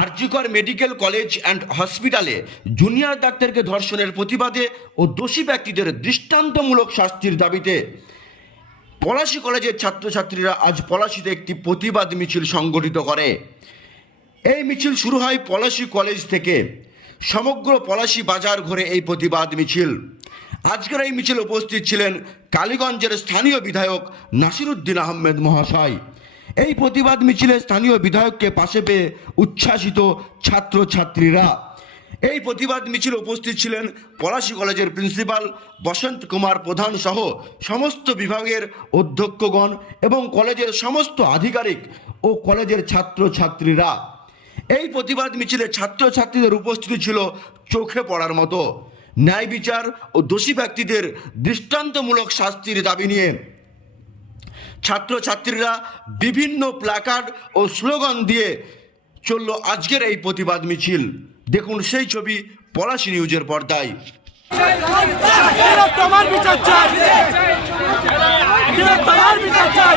RG Kar medical college and হসপিটালে junior ডাক্তারকে ধর্ষণের প্রতিবাদে ও দোষী ব্যক্তিদের দৃষ্টান্তমূলক শাস্তির দাবিতে পলাশী কলেজের ছাত্রছাত্রীরা আজ পলাশীতে একটি প্রতিবাদ মিছিল সংগঠিত করে। এই মিছিল শুরু হয় পলাশী কলেজ থেকে। সমগ্র পলাশী বাজার ঘুরে এই প্রতিবাদ মিছিল। আজকের এই মিছিল উপস্থিত ছিলেন কালীগঞ্জের স্থানীয় বিধায়ক নাসিরুদ্দিন আহমেদ মহাশয়। এই প্রতিবাদ মিছিলে স্থানীয় বিধায়ককে পাশে পেয়ে উচ্ছ্বাসিত ছাত্রছাত্রীরা। এই প্রতিবাদ মিছিল উপস্থিত ছিলেন পলাশী কলেজের প্রিন্সিপাল বসন্ত কুমার প্রধান সহ সমস্ত বিভাগের অধ্যক্ষগণ এবং কলেজের সমস্ত আধিকারিক ও কলেজের ছাত্রছাত্রীরা। এই প্রতিবাদ মিছিলে ছাত্রছাত্রীদের উপস্থিতি ছিল চোখে পড়ার মতো। ন্যায় বিচার ও দোষী ব্যক্তিদের দৃষ্টান্তমূলক শাস্তির দাবি নিয়ে ছাত্রছাত্রীরা বিভিন্ন প্ল্যাকার্ড ও স্লোগান দিয়ে চলল আজকের এই প্রতিবাদ মিছিল। দেখুন সেই ছবি পলাশি নিউজের পর্দায়। তোমার বিচার চাই। তোমার বিচার চাই।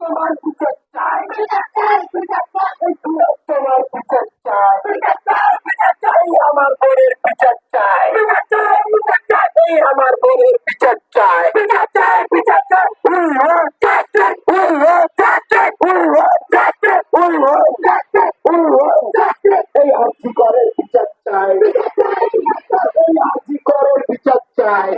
তোমার বিচার চাই তোমার বিচার চাই আমার বোনের বিচার চাই এই আমার বোনের বিচার চাই। এই আর্জি করের বিচার চাই এই বিচার চাই।